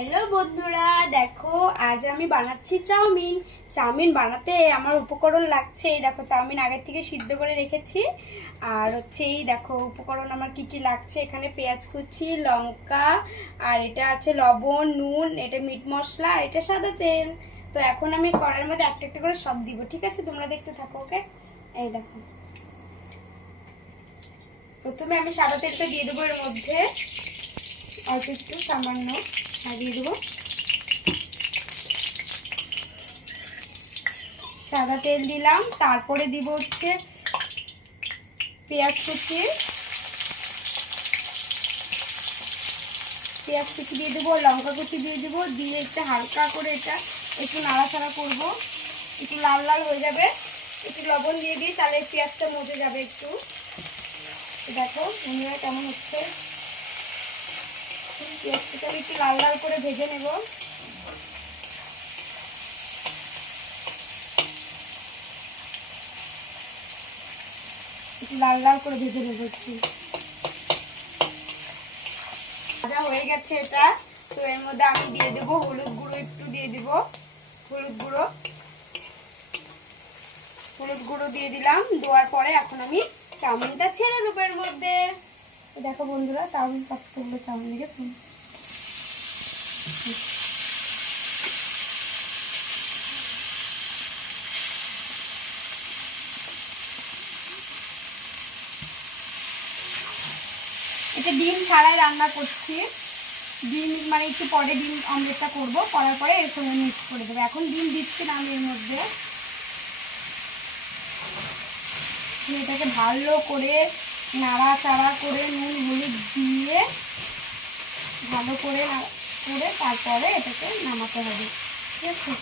Hello বন্ধুরা, দেখো আজ আমি বানাচ্ছি চাউমিন। চাউমিন বানাতে আমার উপকরণ লাগছে, এই দেখো চাউমিন আগের থেকে সিদ্ধ করে রেখেছি। আর হচ্ছে এই দেখো উপকরণ আমার কি কি লাগছে। এখানে পেঁয়াজ কুচি, লঙ্কা, আর এটা আছে লবণ, নুন, এটা মিট মশলা, আর এটা সাদা তেল। তো এখন আমি কড়াইয়ের মধ্যে একটা একটা করে সব দিব, ঠিক আছে? তোমরা দেখতে থাকো, ওকে? এই দেখো, প্রথমে আমি সাদা তেলটা দিয়ে দেবো এর মধ্যে, অল্প একটু সামান্য দিয়ে দেবো। সাদা তেল দিলাম, তারপরে দিব হচ্ছে পেঁয়াজ কুচি। পেঁয়াজ কুচি দিয়ে দেবো, লঙ্কা কুচি দিয়ে দেবো, দিয়ে একটু হালকা করে এটা একটু নাড়াচাড়া করব, একটু লাল লাল হয়ে যাবে। একটু লবণ দিয়ে দিই, তাহলে পেঁয়াজটা মজে যাবে একটু। দেখো বন্ধুরা কেমন হচ্ছে। পেঁয়াজটাকে আমি একটু লাল লাল করে ভেজে নেব। একটু লাল লাল করে ভেজে নেবো একটু। ভাজা হয়ে গেছে এটা। তো এর মধ্যে আমি দিয়ে দেবো হলুদ গুঁড়ো, একটু দিয়ে দিব হলুদ গুঁড়ো। হলুদ গুঁড়ো দিয়ে দিলাম। দেওয়ার পরে এখন আমি চাউমিনটা ছেড়ে দেবো এর মধ্যে। দেখো বন্ধুরা চাউমিন কতগুলো চাউমিন দেখেছি। এটা ডিম ছাড়াই রান্না করছি। ডিম মানে একটু পরে ডিম অমলেটটা করবো, করার পরে এর সঙ্গে মিক্স করে দেবো। এখন ডিম দিচ্ছি না আমি এর মধ্যে। এটাকে ভালো করে নাড়াচাড়া করে নুন হলুদ দিয়ে ভালো করে তারপরে এটাকে নামাতে হবে, ঠিক আছে?